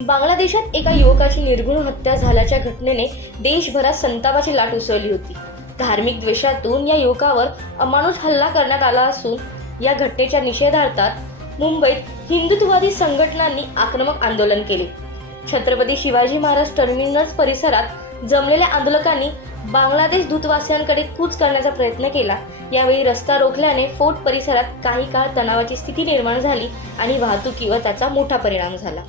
बांगलादेशात एका युवकाची निर्घृण हत्या झाल्याच्या घटनेने देशभरात संतापाची लाट उसळली होती। धार्मिक द्वेषातून या युवकावर अमानुष हल्ला करण्यात आला असून या घटनेच्या निषेधार्थ मुंबईत हिंदुत्ववादी संघटनांनी आक्रमक आंदोलन केले। छत्रपती शिवाजी महाराज टर्मिनस परिसरात जमलेल्या आंदोलकांनी बांगलादेश दूतावासांकडे कूच करण्याचा प्रयत्न केला। यावेळी रस्ता रोखल्याने फोर्ट परिसरात काही काळ तणावाची स्थिती निर्माण झाली आणि वाहतुकीवर त्याचा मोठा परिणाम झाला।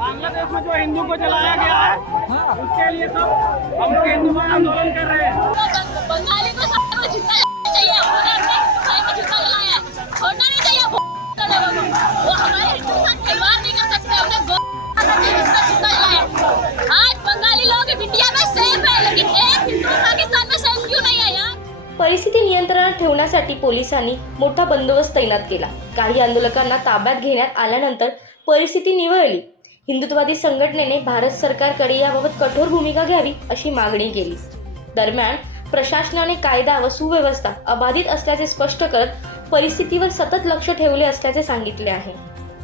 बांग्लादेश में जो हिंदू को जलाया गया है, उसके लिए सब हम हिंदू आंदोलन कर रहे हैं। बंगाली को सबको जितना चाहिए, उन्होंने भाई को जितना जलाया है, छोड़ना नहीं चाहिए। वो हमारे हिंदू के साथ खिलवाड़ नहीं कर सकते, उन्हें जितना जलाया। आज बंगाली लोग इंडिया में सेफ है, लेकिन एक हिंदू पाकिस्तान में सेफ क्यों नहीं है यार? परिस्थिती नियंत्रणात ठेवण्यासाठी पोलिसांनी मोठा बंदोबस्त तैनात केला। काही आंदोलकांना ताब्यात घेण्यात आल्यानंतर परिस्थिती निवळली। हिंदुत्ववादी संघटनेने भारत सरकारकडे याबाबत कठोर भूमिका घ्यावी अशी मागणी केली। दरम्यान प्रशासनाने कायदा व सुव्यवस्था अबाधित असल्याचे स्पष्ट करत परिस्थितीवर सतत लक्ष ठेवले असल्याचे सांगितले आहे।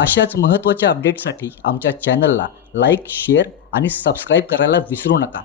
अशाच महत्त्वाच्या अपडेटसाठी आमच्या चॅनलला लाईक, शेअर आणि सबस्क्राईब करायला विसरू नका।